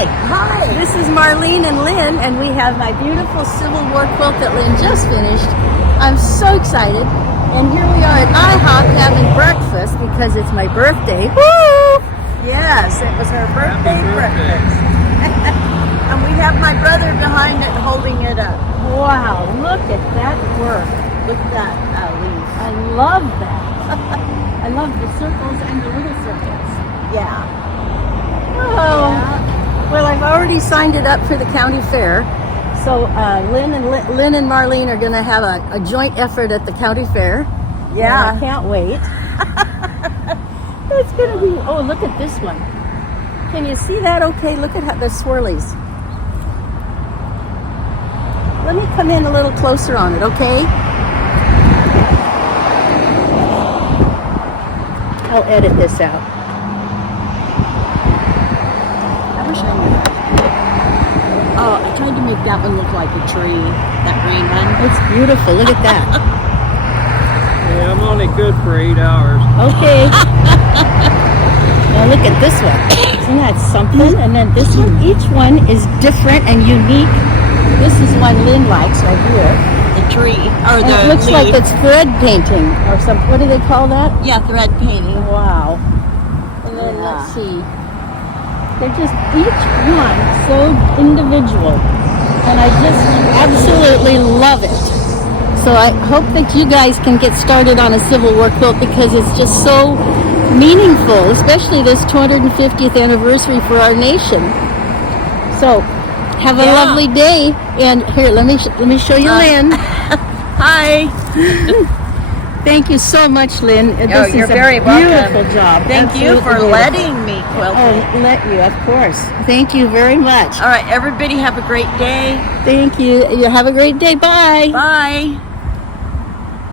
Hi. Hi. This is Marlene and Lynn, and we have my beautiful Civil War quilt that Lynn just finished. I'm so excited. And here we are at IHOP having breakfast because it's my birthday. Woo! Yes, it was her birthday breakfast. And we have my brother behind it holding it up. Wow, look at that work. Look at that leaf. I love that. I love the circles and the little circles. Yeah. Oh. Well, I've already signed it up for the county fair. So Lynn and Marlene are going to have a joint effort at the county fair. Yeah. And I can't wait. It's going to be, oh, look at this one. Can you see that okay? Look at the swirlies. Let me come in a little closer on it, okay? I'll edit this out. I wish I knew that. Oh, I tried to make that one look like a tree, that green one. It's beautiful. Look at that. Yeah, I'm only good for 8 hours. Okay. Now look at this one. Isn't that something? And then this one, each one is different and unique. This is one Lynn likes right here. The tree, or And the it looks leaf. like it's thread painting or something. What do they call that? Yeah, thread painting. Wow. And then Yeah. let's see. They're just each one so individual. And I just absolutely love it. So I hope that you guys can get started on a Civil War quilt because it's just so meaningful, especially this 250th anniversary for our nation. So have a lovely day. And here, let me show you Lynn. Hi. Thank you so much, Lynn. This you're is very a welcome. beautiful job. Thank you Absolutely for beautiful. letting me quilt Oh, it. let you, of course. Thank you very much. All right, everybody have a great day. Thank you. You have a great day. Bye. Bye.